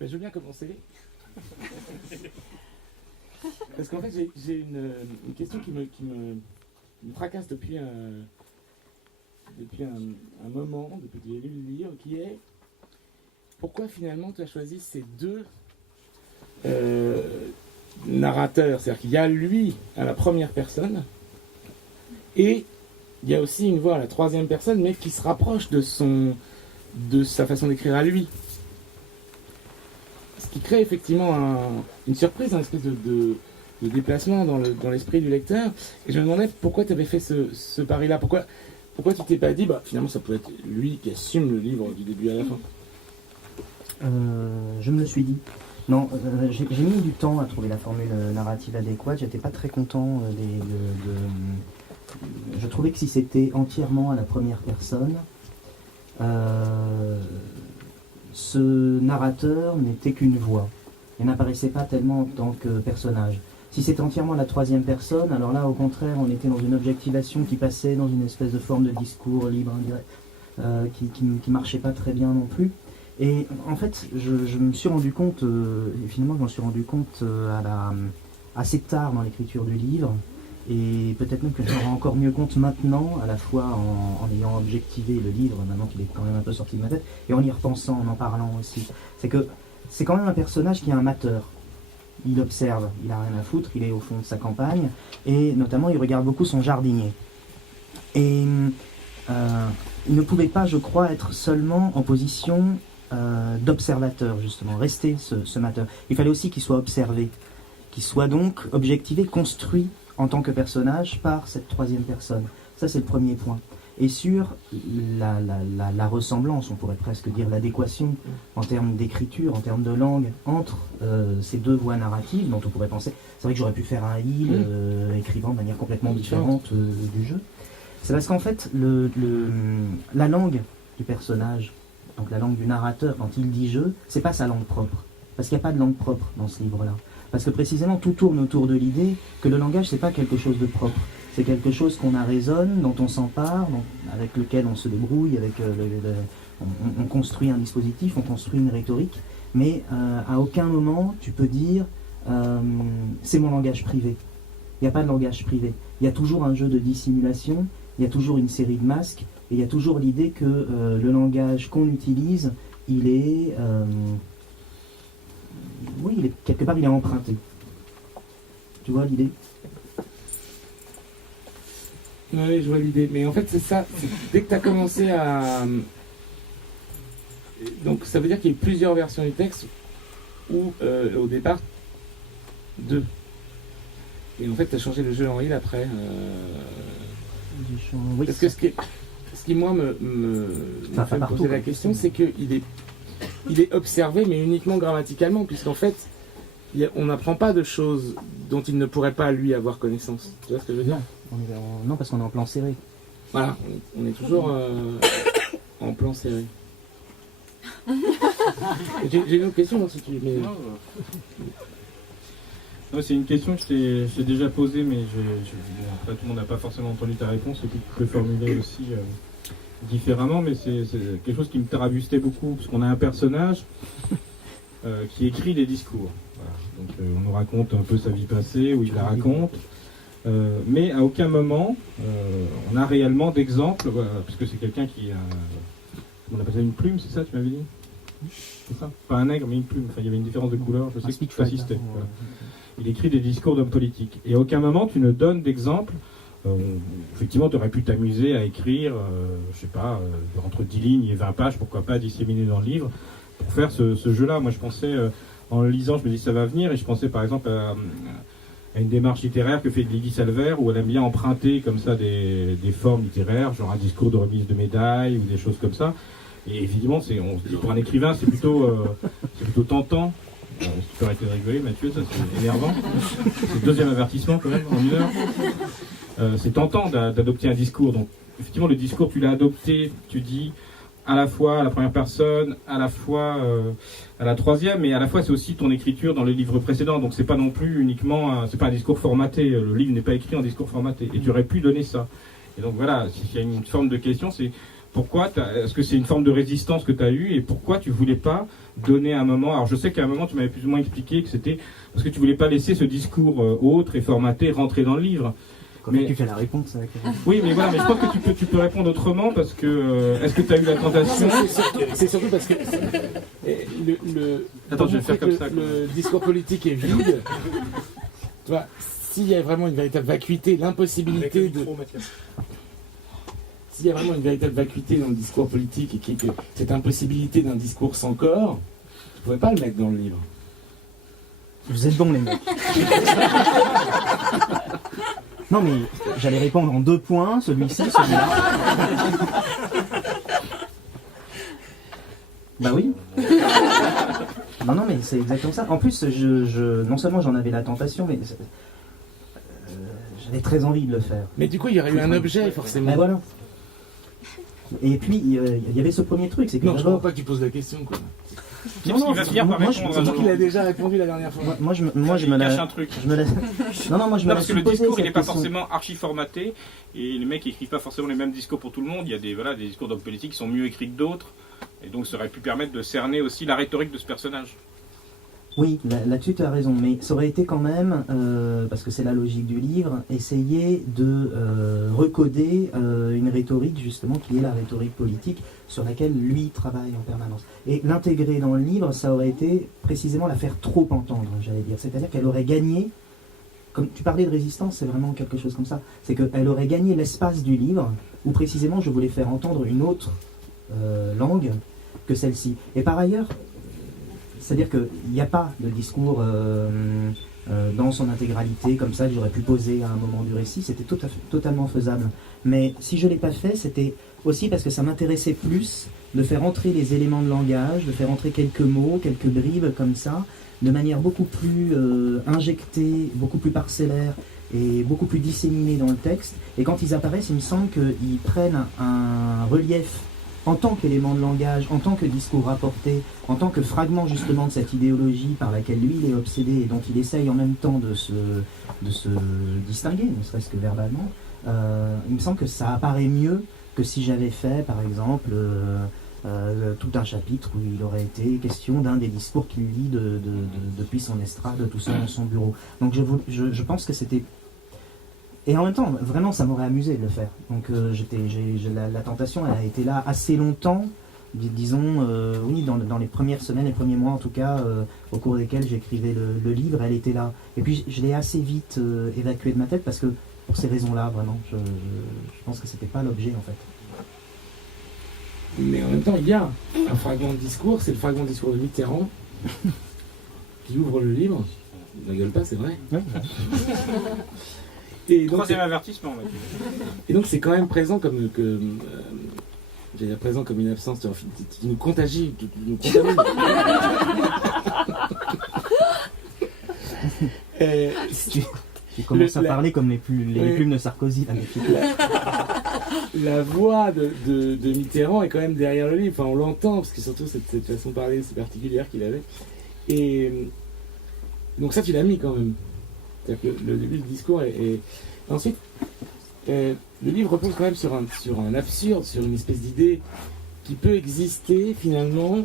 Je veux bien commencer. Parce qu'en fait, j'ai une question qui me tracasse depuis un moment, depuis que j'ai lu le livre, qui est pourquoi finalement tu as choisi ces deux narrateurs. C'est-à-dire qu'il y a lui à la première personne et il y a aussi une voix à la troisième personne, mais qui se rapproche de sa façon d'écrire à lui. Ce qui crée effectivement une surprise, une espèce de déplacement dans l'esprit du lecteur. Et je me demandais pourquoi tu avais fait ce pari-là. Pourquoi tu t'es pas dit, finalement ça peut être lui qui assume le livre du début à la fin. Je me le suis dit. Non, j'ai mis du temps à trouver la formule narrative adéquate. J'étais pas très content je trouvais que si c'était entièrement à la première personne, ce narrateur n'était qu'une voix. Il n'apparaissait pas tellement en tant que personnage. Si c'était entièrement à la troisième personne, alors là, au contraire, on était dans une objectivation qui passait dans une espèce de forme de discours libre, indirect, qui marchait pas très bien non plus. Et en fait, je me suis rendu compte, et finalement je m'en suis rendu compte assez tard dans l'écriture du livre, et peut-être même que je m'en rends encore mieux compte maintenant, à la fois en ayant objectivé le livre, maintenant qu'il est quand même un peu sorti de ma tête, et en y repensant, en parlant aussi. C'est que c'est quand même un personnage qui est un mateur. Il observe, il n'a rien à foutre, il est au fond de sa campagne, et notamment il regarde beaucoup son jardinier. Et il ne pouvait pas, je crois, être seulement en position d'observateur, justement, rester ce mateur. Il fallait aussi qu'il soit observé, qu'il soit donc objectivé, construit en tant que personnage par cette troisième personne. Ça, c'est le premier point. Et sur la ressemblance, on pourrait presque dire l'adéquation en termes d'écriture, en termes de langue, entre ces deux voies narratives dont on pourrait penser, c'est vrai que j'aurais pu faire un Hill écrivant de manière complètement différente du jeu. C'est parce qu'en fait, la langue du personnage, donc la langue du narrateur, quand il dit « je », c'est pas sa langue propre. Parce qu'il n'y a pas de langue propre dans ce livre-là. Parce que précisément, tout tourne autour de l'idée que le langage, c'est pas quelque chose de propre. C'est quelque chose qu'on arraisonne, dont on s'empare, avec lequel on se débrouille, on construit un dispositif, on construit une rhétorique, mais à aucun moment tu peux dire c'est mon langage privé. Il n'y a pas de langage privé. Il y a toujours un jeu de dissimulation, il y a toujours une série de masques, et il y a toujours l'idée que le langage qu'on utilise, il est quelque part il est emprunté. Tu vois l'idée ? Oui, je vois l'idée. Mais en fait, c'est ça. Dès que tu as commencé à... Donc, ça veut dire qu'il y a eu plusieurs versions du texte ou, au départ, deux. Et en fait, tu as changé le jeu en Hill après. Oui. Parce que ce qui moi, me fait me poser la question, c'est qu'il est observé, mais uniquement grammaticalement, puisqu'en fait, on n'apprend pas de choses dont il ne pourrait pas, lui, avoir connaissance. Tu vois ce que je veux dire ? Non, parce qu'on est en plan serré. Voilà, on est toujours en plan serré. J'ai une autre question, si tu veux. Non, c'est une question que je t'ai déjà posée, mais après, tout le monde n'a pas forcément entendu ta réponse, et puis tu peux formuler aussi différemment, mais c'est quelque chose qui me tarabustait beaucoup, parce qu'on a un personnage qui écrit des discours. Voilà. Donc on nous raconte un peu sa vie passée, où il la raconte. Mais à aucun moment on a réellement d'exemple, puisque c'est quelqu'un qui a, on appelle ça une plume, c'est ça tu m'avais dit ? C'est ça ? Pas un nègre mais une plume, enfin il y avait une différence de couleur, je sais que tu assistais. Voilà. Il écrit des discours d'hommes politiques, et à aucun moment tu ne donnes d'exemple. Effectivement tu aurais pu t'amuser à écrire, je sais pas, entre 10 lignes et 20 pages, pourquoi pas disséminer dans le livre, pour faire ce jeu-là. Moi je pensais, en le lisant, je me dis ça va venir, et je pensais par exemple à une démarche littéraire que fait Lydie Salver, où elle aime bien emprunter comme ça des formes littéraires, genre un discours de remise de médaille ou des choses comme ça. Et évidemment, on se dit pour un écrivain, c'est plutôt tentant. Si tu peux arrêter de rigoler, Mathieu, ça c'est énervant. C'est le deuxième avertissement quand même en une heure. C'est tentant d'adopter un discours. Donc effectivement, le discours, tu l'as adopté, tu dis à la fois à la première personne, à la fois à la troisième, mais à la fois c'est aussi ton écriture dans le livre précédent, donc c'est pas non plus uniquement, c'est pas un discours formaté, le livre n'est pas écrit en discours formaté, et tu aurais pu donner ça. Et donc voilà, s'il y a une forme de question, c'est Pourquoi est-ce que c'est une forme de résistance que tu as eue et pourquoi tu voulais pas donner un moment? Alors je sais qu'à un moment tu m'avais plus ou moins expliqué que c'était parce que tu voulais pas laisser ce discours autre et formaté rentrer dans le livre. Mais tu fais la réponse avec... Oui, mais voilà, mais je pense que tu peux répondre autrement parce que est-ce que tu as eu la tentation? C'est surtout parce que Attends, je vais faire comme ça. Le discours politique est vide. Tu vois, s'il y a vraiment une véritable vacuité, l'impossibilité de... S'il y a vraiment une véritable vacuité dans le discours politique et que cette impossibilité d'un discours sans corps, tu ne pouvais pas le mettre dans le livre. Vous êtes bons les mecs. Non mais j'allais répondre en 2 points, celui-ci, celui-là. Bah oui. Non mais c'est exactement ça. En plus, non seulement j'en avais la tentation, mais j'avais très envie de le faire. Mais du coup, il y aurait eu un objet forcément. Mais voilà. Et puis il y avait ce premier truc, c'est que non, je ne comprends pas que tu poses la question quoi. Non, il va finir par répondre. Surtout qu'il a déjà répondu la dernière fois. Moi je me la cache un truc. Non, moi je me la parce que le discours il n'est pas question. forcément archi formaté et les mecs écrivent pas forcément les mêmes discours pour tout le monde. Il y a des discours d'hommes politiques qui sont mieux écrits que d'autres et donc ça aurait pu permettre de cerner aussi la rhétorique de ce personnage. Oui, là-dessus tu as raison, mais ça aurait été quand même, parce que c'est la logique du livre, essayer de recoder une rhétorique justement qui est la rhétorique politique sur laquelle lui travaille en permanence. Et l'intégrer dans le livre, ça aurait été précisément la faire trop entendre, j'allais dire. C'est-à-dire qu'elle aurait gagné, comme tu parlais de résistance, c'est vraiment quelque chose comme ça, c'est qu'elle aurait gagné l'espace du livre, où précisément je voulais faire entendre une autre langue que celle-ci. Et par ailleurs, c'est-à-dire qu'il n'y a pas de discours dans son intégralité, comme ça, que j'aurais pu poser à un moment du récit. C'était totalement faisable. Mais si je ne l'ai pas fait, c'était aussi parce que ça m'intéressait plus de faire entrer les éléments de langage, de faire entrer quelques mots, quelques bribes comme ça, de manière beaucoup plus injectée, beaucoup plus parcellaire et beaucoup plus disséminée dans le texte. Et quand ils apparaissent, il me semble qu'ils prennent un relief en tant qu'élément de langage, en tant que discours rapporté, en tant que fragment justement de cette idéologie par laquelle lui il est obsédé et dont il essaye en même temps de se distinguer, ne serait-ce que verbalement, il me semble que ça apparaît mieux que si j'avais fait par exemple tout un chapitre où il aurait été question d'un des discours qu'il lit depuis son estrade, tout seul dans son bureau. Donc je pense que c'était... Et en même temps, vraiment, ça m'aurait amusé de le faire. Donc la tentation, elle a été là assez longtemps, disons, oui, dans les premières semaines, les premiers mois en tout cas, au cours desquels j'écrivais le livre, elle était là. Et puis je l'ai assez vite évacuée de ma tête parce que, pour ces raisons-là, vraiment, je pense que c'était pas l'objet en fait. Mais en même temps, il y a un fragment de discours, c'est le fragment de discours de Mitterrand, qui ouvre le livre. Ne rigole pas, c'est vrai. Ouais. Et donc, troisième avertissement. Et donc c'est quand même présent comme j'allais dire présent comme une absence qui nous contagie, qui nous contamine. Tu commences à parler comme les plumes de Sarkozy. La voix de Mitterrand est quand même derrière le livre. Enfin, on l'entend parce que surtout cette façon de parler si particulière qu'il avait. Et donc ça tu l'as mis quand même. C'est-à-dire que le début du discours est... Ensuite, le livre repose quand même sur un absurde, sur une espèce d'idée qui peut exister finalement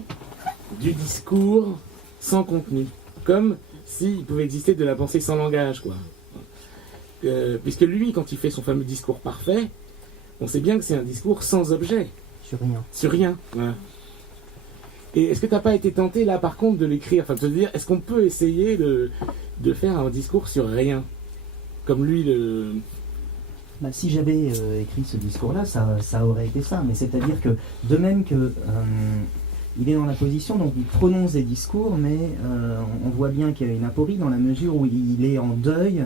du discours sans contenu. Comme s'il pouvait exister de la pensée sans langage, quoi. Puisque lui, quand il fait son fameux discours parfait, on sait bien que c'est un discours sans objet. Sur rien. Sur rien, voilà. Et est-ce que tu n'as pas été tenté là par contre de l'écrire, enfin de te dire, est-ce qu'on peut essayer de faire un discours sur rien, comme lui le... Bah, si j'avais écrit ce discours-là, ça aurait été ça. Mais c'est-à-dire que, de même que il est dans la position, donc il prononce des discours, mais on voit bien qu'il y a une aporie dans la mesure où il est en deuil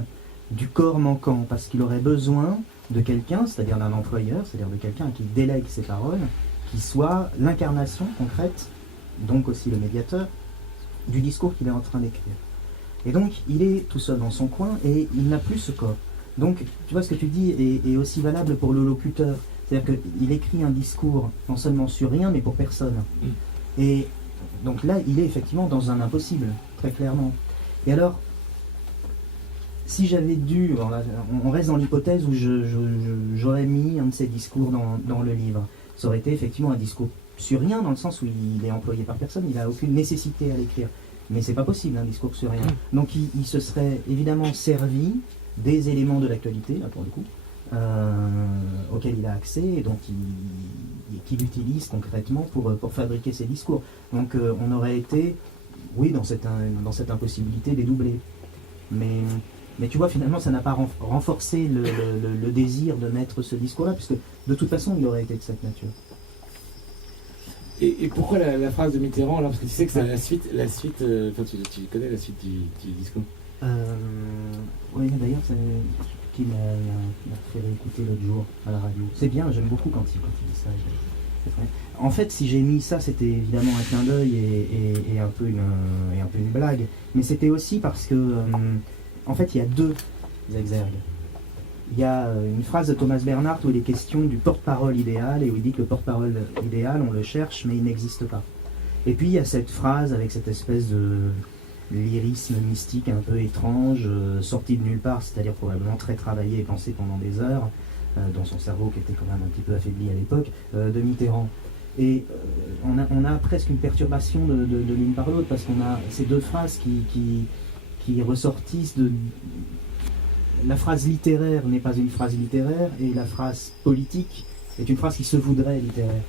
du corps manquant, parce qu'il aurait besoin de quelqu'un, c'est-à-dire d'un employeur, c'est-à-dire de quelqu'un qui délègue ses paroles, qui soit l'incarnation concrète, donc aussi le médiateur, du discours qu'il est en train d'écrire. Et donc, il est tout seul dans son coin et il n'a plus ce corps. Donc, tu vois, ce que tu dis est aussi valable pour le locuteur. C'est-à-dire qu'il écrit un discours non seulement sur rien, mais pour personne. Et donc là, il est effectivement dans un impossible, très clairement. Et alors, si j'avais dû... On reste dans l'hypothèse où j'aurais mis un de ces discours dans le livre. ça aurait été effectivement un discours sur rien, dans le sens où il est employé par personne, il n'a aucune nécessité à l'écrire. Mais c'est pas possible, un discours sur rien. Donc il se serait évidemment servi des éléments de l'actualité, là pour le coup, auxquels il a accès et qu'il utilise concrètement pour fabriquer ses discours. Donc on aurait été, oui, dans cette impossibilité dédoublée. Mais tu vois, finalement, ça n'a pas renforcé le désir de mettre ce discours-là, puisque de toute façon, il aurait été de cette nature. Et pourquoi la phrase de Mitterrand, alors, parce que tu sais que c'est la suite, enfin tu connais la suite du discours. Oui, d'ailleurs, c'est qui m'a fait réécouter l'autre jour à la radio. C'est bien, j'aime beaucoup quand il dit ça. En fait, si j'ai mis ça, c'était évidemment un clin d'œil et un peu une blague. Mais c'était aussi parce que, en fait, il y a deux exergues. Il y a une phrase de Thomas Bernhardt où il est question du porte-parole idéal et où il dit que le porte-parole idéal, on le cherche, mais il n'existe pas. Et puis il y a cette phrase avec cette espèce de lyrisme mystique un peu étrange, sorti de nulle part, c'est-à-dire probablement très travaillé et pensé pendant des heures, dans son cerveau qui était quand même un petit peu affaibli à l'époque, de Mitterrand. Et on a presque une perturbation de l'une par l'autre, parce qu'on a ces deux phrases qui ressortissent de... La phrase littéraire n'est pas une phrase littéraire, et la phrase politique est une phrase qui se voudrait littéraire.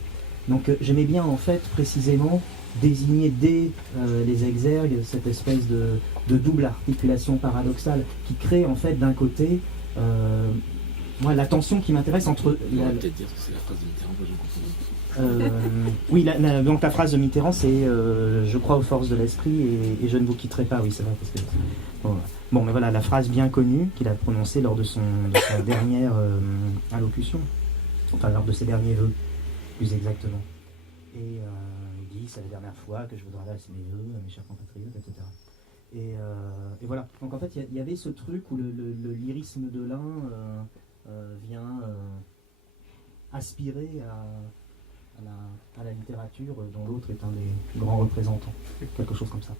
Donc j'aimais bien en fait précisément désigner dès les exergues cette espèce de double articulation paradoxale qui crée en fait d'un côté moi la tension qui m'intéresse entre... On va peut-être dire que c'est la phrase de Mitterrand, oui, donc la phrase de Mitterrand c'est je crois aux forces de l'esprit et je ne vous quitterai pas, oui c'est vrai, parce que... Bon, mais voilà, la phrase bien connue qu'il a prononcée lors de sa dernière allocution, enfin lors de ses derniers vœux, plus exactement. Et il dit, c'est la dernière fois que je voudrais adresser mes vœux à mes chers compatriotes, etc. Et voilà, donc en fait il y avait ce truc où le lyrisme de l'un vient aspirer à la littérature dont l'autre est un des grands représentants, quelque chose comme ça.